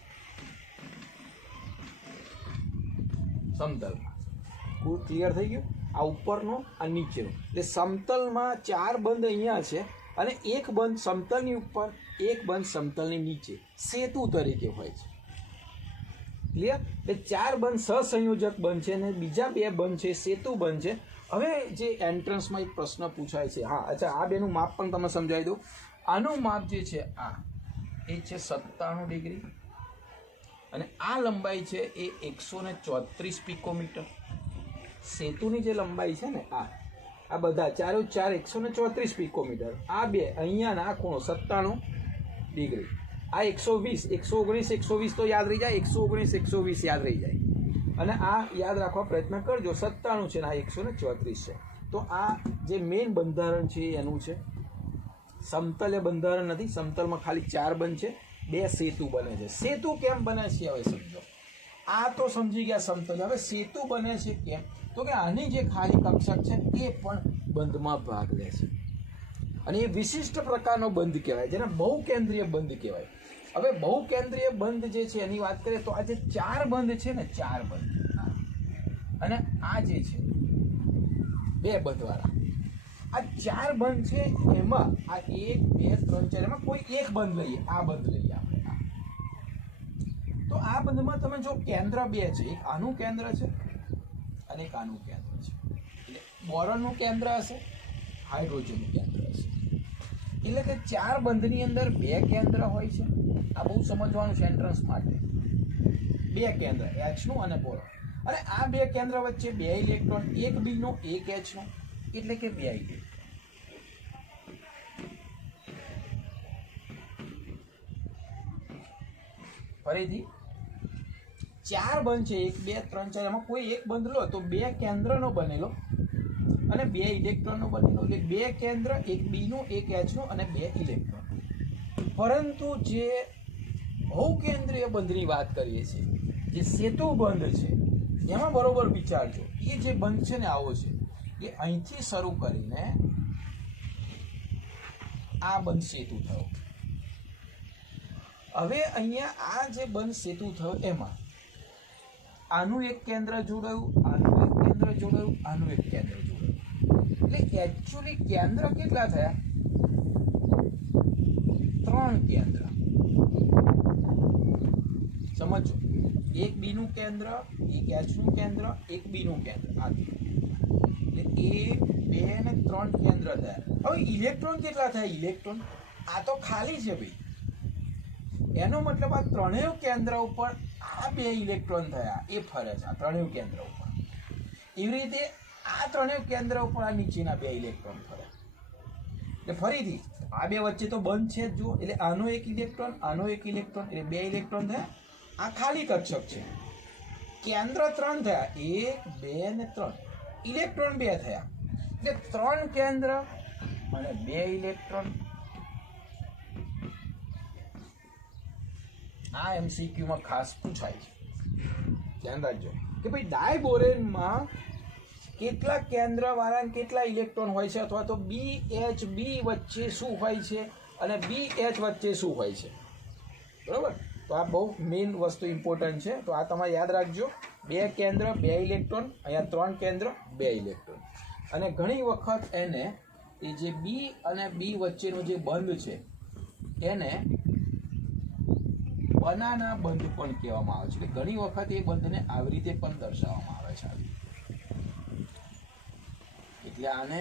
ક્લિયર થઈ ગયું. આ ઉપરનો આ નીચેનો એટલે સમતલમાં 4 બંધ અહીંયા છે અને એક બંધ સમતલની ઉપર એક બંધ સમતલની નીચે સેતુ તરીકે હોય છે. ક્લિયર. એટલે 4 બંધ સહસંયોજક બંધ છે અને બીજા બે બંધ છે સેતુ બંધ છે. હવે જે એન્ટ્રન્સમાં એક પ્રશ્ન પૂછાય છે હા અચ્છા આ બેનું માપ પણ તમે સમજાવી દો. આનું માપ જે છે આ એ છે 97 ડિગ્રી અને આ લંબાઈ છે એ 134 પિકોમીટર. સેતુની જે લંબાઈ છે ને આ બધા 4 134 પિકોમીટર. આ બે અહીંયાના ખૂણો 97 ડિગ્રી. આ 120 119 120 તો યાદ રહી જાય 119 120 યાદ રહી જાય અને આ યાદ રાખવા પ્રયત્ન કરજો 97 છે ને આ 134 છે. તો આ જે મેઇન બંધારણ છે એનું છે. સમતલ્ય બંધારણ નથી. સમતલમાં ખાલી 4 બંધ છે બે સેતુ બને છે. સેતુ કેમ બને છે હવે સમજો. આ તો સમજી ગયા સમતલ્ય. હવે સેતુ બને છે કેમ તો કે આની જે ખાલી કક્ષક છે એ પણ બંધમાં ભાગ લે છે અને એ વિશિષ્ટ પ્રકારનો બંધ કહેવાય જેને બહુકેન્દ્રીય બંધ કહેવાય. હવે બહુકેન્દ્રીય બંધ જે છે એની વાત કરીએ તો આ જે 4 બંધ છે ને 4 બંધ અને આ જે છે બે બંધવાળા આ 4 બંધ છે એમાં આ 1 2 3 4 એમાં કોઈ એક બંધ લઈએ આ બંધ લઈએ આપણે. તો આ બંધમાં તમે જો કેન્દ્ર બે છે એક આનું કેન્દ્ર છે અને એક આનું કેન્દ્ર છે. એટલે બોરોનનું કેન્દ્ર હશે હાઇડ્રોજનનું કેન્દ્ર હશે. એટલે કે 4 બંધની અંદર બે કેન્દ્ર હોય છે. આ બહુ સમજવાનું છે એન્ટ્રન્સ માટે. બે કેન્દ્ર H નું અને બોરોન અને આ બે કેન્દ્ર વચ્ચે બે ઇલેક્ટ્રોન એક બી નો એક H નો એટલે કે બે ઇલેક્ટ્રોન. ફરીથી 4 બંધ છે 1 2 3 4 એમાં કોઈ એક બંધ લો તો બે કેન્દ્રનો બનેલો અને બે ઇલેક્ટ્રોનનો બનેલો એટલે બે કેન્દ્ર એક બી નું એક H નું અને બે ઇલેક્ટ્રોન. પરંતુ જે બહુકેન્દ્રીય બંધની વાત કરીએ છીએ જે સેતુ બંધ છે એમાં બરોબર વિચારજો એ જે બંધ છે ને આવો છે એ અહીંથી શરૂ કરીને આ બંધ સેતુ થયો હવે અહીંયા આ જે બંધ સેતુ થયો એમાં આનું એક કેન્દ્ર જોડાયું, આનું એક કેન્દ્ર જોડાયું, આનું એક કેન્દ્ર જોડાયું, એટલે એકચ્યુઅલી કેન્દ્ર કેટલા થયા? 3 કેન્દ્ર. સમજો, એક બી નું કેન્દ્ર, એક એચ નું કેન્દ્ર, એક બી નું કેન્દ્ર, આ એટલે 1 2 અને 3 કેન્દ્ર થયા. હવે ઇલેક્ટ્રોન કેટલા થયા? ઇલેક્ટ્રોન આ તો ખાલી છે ભાઈ, એનો મતલબ આ ત્રણેય કેન્દ્ર ઉપર આ 2 ઇલેક્ટ્રોન થયા, એ ફરે છે આ ત્રણેય કેન્દ્ર ઉપર. એવી રીતે આ ત્રણેય કેન્દ્ર ઉપર આ નીચેના 2 ઇલેક્ટ્રોન ફરે. એટલે ફરીથી આ 2 વચ્ચે તો બંધ છે જ, જુઓ. એટલે આનો એક ઇલેક્ટ્રોન, આનો એક ઇલેક્ટ્રોન, એટલે 2 ઇલેક્ટ્રોન થયા. આ ખાલી કક્ષક છે. કેન્દ્ર 3 થયા, 1 2 અને 3. ઇલેક્ટ્રોન 2 થયા, એટલે 3 કેન્દ્ર અને 2 ઇલેક્ટ્રોન. આ MCQ માં ખાસ પૂછાય છે, ધ્યાન રાખજો કે ભાઈ ડાયબોરેનમાં કેટલા કેન્દ્ર વાળા અને કેટલા ઇલેક્ટ્રોન હોય છે, અથવા તો BHB વચ્ચે શું હોય છે અને BH વચ્ચે શું હોય છે, બરોબર. તો આ બહુ મેઇન વસ્તુ ઇમ્પોર્ટન્ટ છે. તો આ તમારે યાદ રાખજો, 2 કેન્દ્ર 2 ઇલેક્ટ્રોન, અહીંયા 3 કેન્દ્ર 2 ઇલેક્ટ્રોન. અને ઘણી વખત એને એ જે B અને B વચ્ચેનો જે બંધ છે એને બનાના બંધ પણ કહેવામાં આવે છે. એટલે ઘણી વખત એ બંધને આવી રીતે પણ દર્શાવવામાં આવે છે. એટલે આને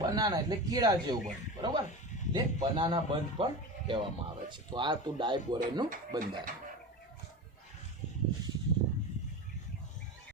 બનાના એટલે કેળા જેવું બંધ, બરોબર. એટલે બનાના બંધ પણ કહેવામાં આવે છે. તો આ તો ડાયબોરેનનું બંધારણ.